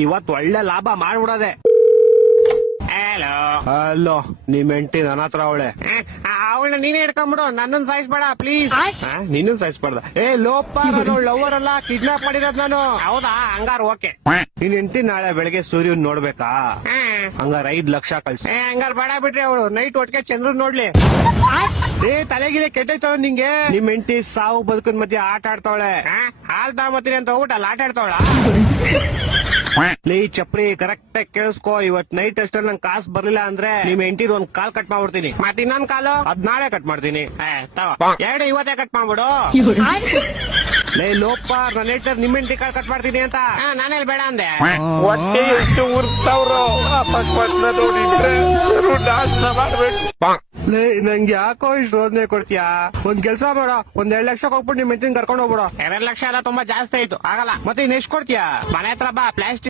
ಇವತ್ ಒಳ್ಳೆ ಲಾಭ ಮಾಡ್ಬಿಡೋದೆ. ಹಲೋ, ಅಲ್ಲೋ ನಿಮ್ ಹೆಂಡತಿ ನನ್ನ ಹತ್ರ ಅವಳೆ. ಅವಳನ್ನ ನೀನೇ ಹಿಡ್ಕೊಂಡ್ಬಿಡು, ನನ್ನನ್ ಸಾಯಿಸ್ಬೇಡ ಪ್ಲೀಸ್. ನೀನು ಸಾಯಿಸ್ಬಾರ್ದ. ಲೋಪ, ನಾನು ಲವರ್ ಅಲ್ಲ, ಕಿಡ್ನಾಪ್ ಮಾಡಿರೋದ್ ನಾನು. ಹೌದಾ, ಹಂಗಾರ ಓಕೆ. ನಿನ್ ಹೆಂಡತಿ ನಾಳೆ ಬೆಳಗ್ಗೆ ಸೂರ್ಯನ್ ನೋಡ್ಬೇಕಾ? ಹಂಗಾರ 5 ಲಕ್ಷ ಕಳ್ಸಿ. ಹಂಗಾರ ಬೇಡ ಬಿಡ್ರಿ, ಅವಳು ನೈಟ್ ಒಟ್ಟಿಗೆ ಚಂದ್ರನ್ ನೋಡ್ಲಿ. ತಲೆಗಿಲೆ ಕೆಟ್ಟೈತವ ನಿಂಗೆ. ನಿಮ್ ಹೆಂಡತಿ ಸಾವು ಬದುಕನ್ ಮಧ್ಯೆ ಆಟ ಆಡ್ತಾವಳೆ. ಹಾಲ್ ತಗೊಂಬತ್ತೀನಿ ಅಂತ ಹೋಗ್ಬಿಟ್ಟು ಅಲ್ಲಿ ಆಟ ಆಡ್ತಾವಳ. ಲೇ ಚಪ್ರಿ, ಕರೆಕ್ಟ್ ಆಗಿ ಕೇಳಿಸ್ಕೋ. ಇವತ್ ನೈಟ್ ಅಷ್ಟಲ್ಲಿ ನಂಗೆ ಕಾಸು ಬರ್ಲಿಲ್ಲ ಅಂದ್ರೆ ನಿಮ್ ಹೆಂಡತಿದ್ ಒಂದ್ ಕಾಲ್ ಕಟ್ ಮಾಡ್ಬಿಡ್ತೀನಿ. ಮತ್ ಇನ್ನೊಂದ್ ಕಾಲು ಅದ್ ನಾಳೆ ಕಟ್ ಮಾಡ್ತೀನಿ. ಎರಡು ಇವತ್ತೇ ಕಟ್ ಮಾಡ್ಬಿಡು. ಲೇ ಲೋಪ, ನನ್ನ ಹೇಳ್ತಾರೆ ನಿಮ್ ಹೆಂಡತಿ ಕಾಲ್ ಕಟ್ ಮಾಡ್ತೀನಿ ಅಂತ. ನಾನೆಲ್ಲಿ ಬೇಡ ಅಂದೆ. ಹೊಟ್ಟೆ ಎಷ್ಟು ಉರ್ತಾವ್ರು ಅಕಸ್ಮಾತ್ ನೋಡಿದ್ರೆ ನಾಶ ಮಾಡ್ಬೇಕು. ಲೇ ನಂಗೆ ಯಾಕೋ ಇಷ್ಟು ರೋದನೆ ಕೊಡ್ತೀಯಾ? ಒಂದ್ ಕೆಲ್ಸ ಮಾಡೋ, ಒಂದ್ 2 ಲಕ್ಷ ಕೊಟ್ಬಿಟ್ಟು ನಿಮ್ ಹೆಂಡತಿನ ಕರ್ಕೊಂಡು ಹೋಗ್ಬಿಡೋ. 2 ಲಕ್ಷ ಎಲ್ಲ ತುಂಬಾ ಜಾಸ್ತಿ ಆಯ್ತು, ಆಗಲ್ಲ. ಮತ್ತೆ ಇನ್ ಎಷ್ಟ್ ಕೊಡ್ತೀಯಾ? ಮನೆ ಹತ್ರ ಬಾ, ಪ್ಲಾಸ್ಟಿಕ್